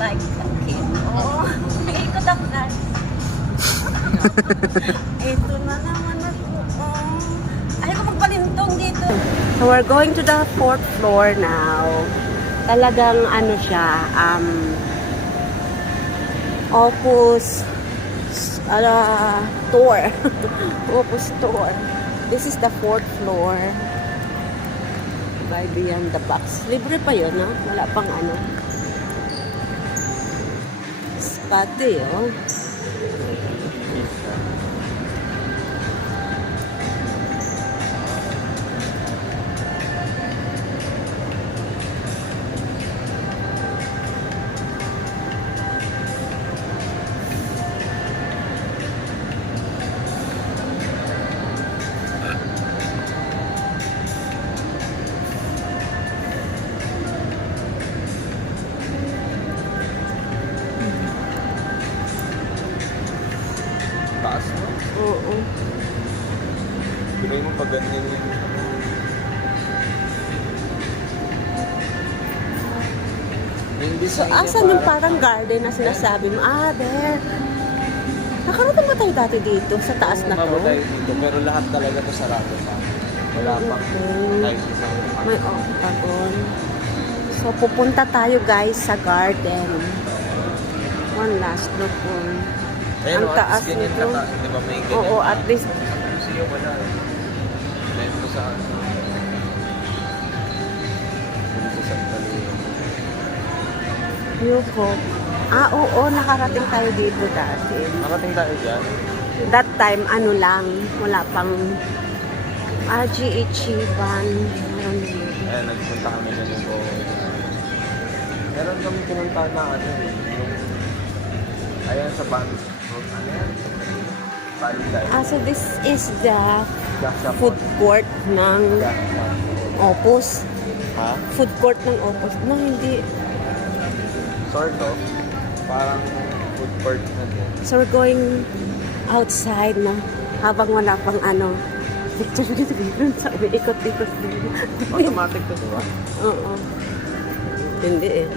like a kid. Oh, ikot ang guys. Ito na naman ako. Ayaw ko magpalintong dito. So we're going to the 4th floor now. Talagang ano siya, Opus tour. Opus tour. This is the 4th floor. By Beyond the Box. Libre pa yun, no? Wala pang ano. Spate, oh. Taas mo? Oo. Pinay mo pag ganyan yun. So, asan yung parang garden na sinasabi mo? Ah, there. Nakarating ba tayo dati dito sa taas na to? Tayo dito, pero lahat talaga to sarado pa. Wala pang kahit isang May octagon. So, pupunta tayo guys sa garden. One last look po. Ang taas nito. Di ba may ganyan? Oo, at least. Siya wala. Dahil ko sa ano. Dito sa Italia. Yuko. Ah, oo, nakarating tayo dito dati. Nakating tayo dyan. That time, ano lang, wala pang RGH van. Ayan, nagpunta kami ganun po. Meron kami pinunta na ano eh. Yung, ayan sa band. Ano yan? Palday. Ah, so this is the Jackson. food court ng Jackson. Opus. Ha? Food court ng Opus. No, hindi. Sort of. Parang food court na din. So we're going outside na habang wala pang ano. Picture dito sa ikot-ikot din. Automatic to, di ba? Oo. Hindi eh.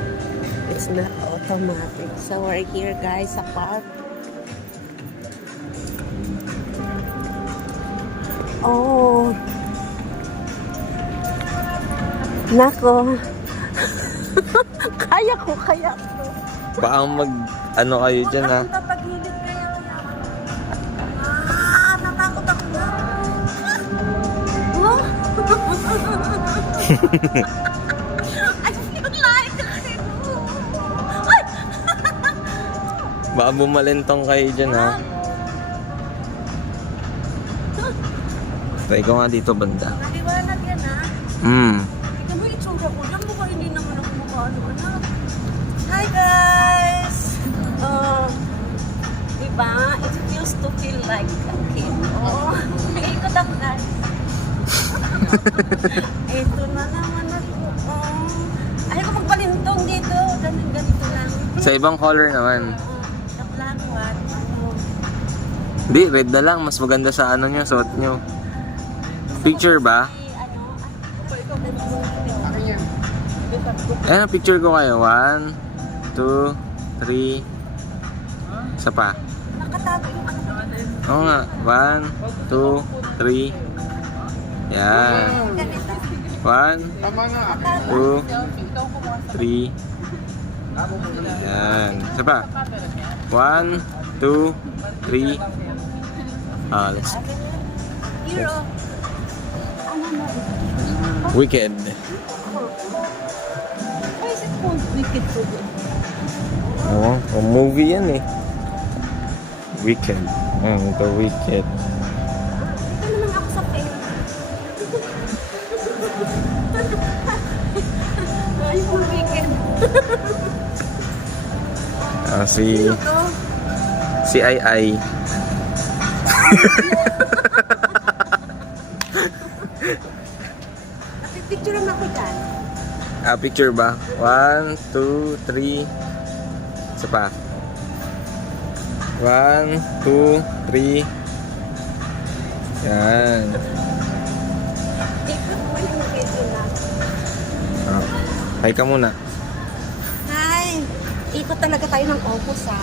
It's not automatic. So we're here guys sa park. Oh. Nako. Kaya ko. Baka mag, ano kayo dyan ha? Tatagilid kayo. Ah, natakot ako na. Oh? I feel like Ay! Baka bumalintong kayo dyan ha? Try ko nga dito banda. Naliwanag yan ha. Tignan mo yung itsura ko. Diyan mo ba hindi naman ako makaano anak? Hi guys! Diba? It feels to feel like a kid. Oh, ikot ako guys. Ito na naman ako. Ayaw ko magpalintong dito. Ganito lang. Sa ibang color naman. Sa plano at Di, red na lang. Mas maganda sa ano nyo, suot nyo. Picture ba? Ayan, picture ko kayo. 1, 2, 3. Isa pa. nakatago yung ano naman. Oo nga. 1, 2, 3. Yan. 1, 2, 3. Yan. Isa pa. 1, 2, 3. Let's Hero. Wicked. Why is it called Wicked for good? Oo, movie yan eh. Wicked. The Wicked. Ito naman ako sa pera. Ay, po Wicked. Si Ito. Ai. Picture naman ako dyan. Picture ba? 1, 2, 3. Isa pa. 1, 2, 3. Yan. Ikot mo yung video na. Hi ka muna. Hi! Ikot talaga tayo ng Opus ha.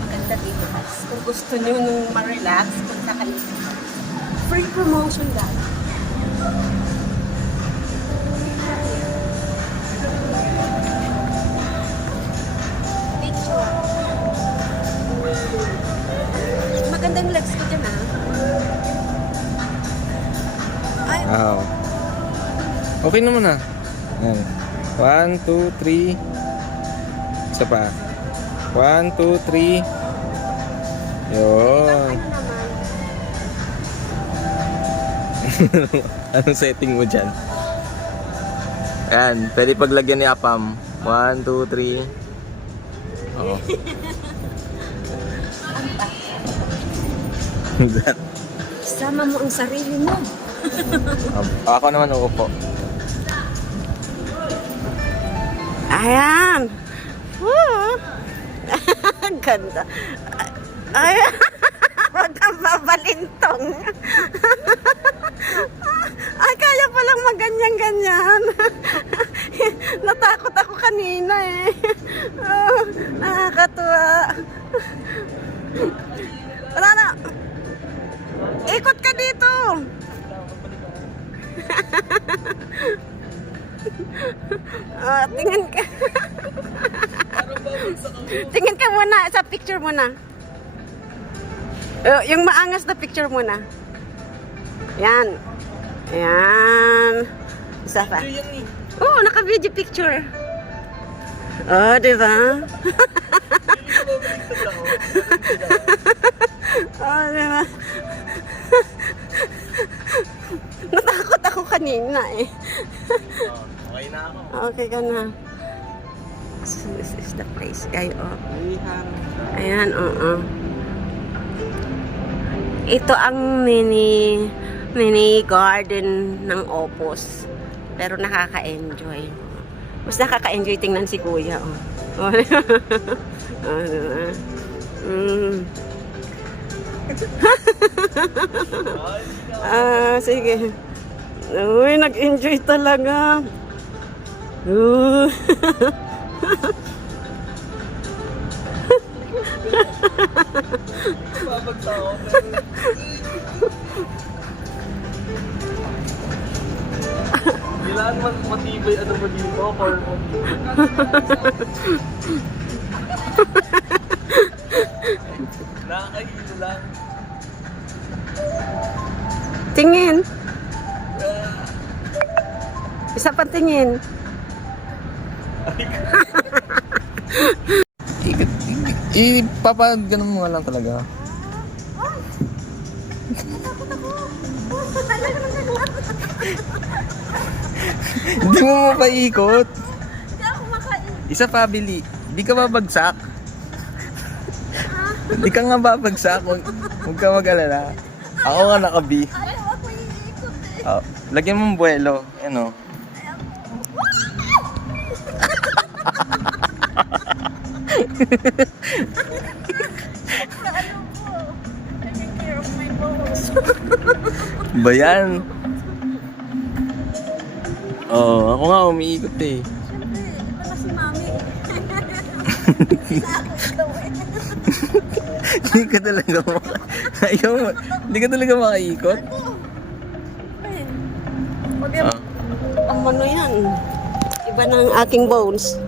Maganda dito. Kung gusto nyo nung ma-relax, punta kayo. Free promotion guys. Picture. Maganda yung legs ko dyan ha. Ay, Wow. Okay naman ah. Yan. 1, 2, 3. Isa pa. 1, 2, 3. Yun. ano naman. Anong setting mo dyan? Ayan, pwede paglagyan ni Apam. 1, 2, 3. Oo. Sama mo ang sarili mo. Ako naman uupo. Ayan. Woo. Ganda. Ayan. Huwag kang babalintong. Ay, kaya palang maganyan-ganyan. Natakot ako kanina eh. Oh, nakakatuwa. Wala na. Ikot ka dito. Tingin ka. Tingin ka muna sa picture muna. Yung maangas na picture muna. Yan. Yan. Isa pa. Oo, naka-video picture. Oh, di ba? Oh, di ba? Natakot ako kanina eh. Okay na ako. Okay ka na. So, this is the place, guys. Oh. Ayan, oo. Ito ang mini garden ng Opus. Pero nakaka-enjoy. Mas nakaka-enjoy tingnan si Kuya. Oh. Oh, diba? Sige. Uy, nag-enjoy talaga. Babagsak ako. Kailangan matibay ano mo dito, or mo. Nakakahilo lang. Tingin. Isa pa tingin. Ipapaganon mo nga lang talaga. Hindi mo mapaikot. Hindi ako makain. Isa pa, Bili. Di ka babagsak. Di ka nga babagsak. Huwag ka mag-alala. Ako nga naka-B. Ayaw ako iikot eh. Oh, lagyan mong buwelo. Ano? Taking care of my bones. Ba yan? Oo, ako nga umiikot eh. Siyempre, iba na si Mami. Hindi ka talaga ayaw mo. Hindi ka talaga makaikot. Ang ano yan. Iba ng aking bones.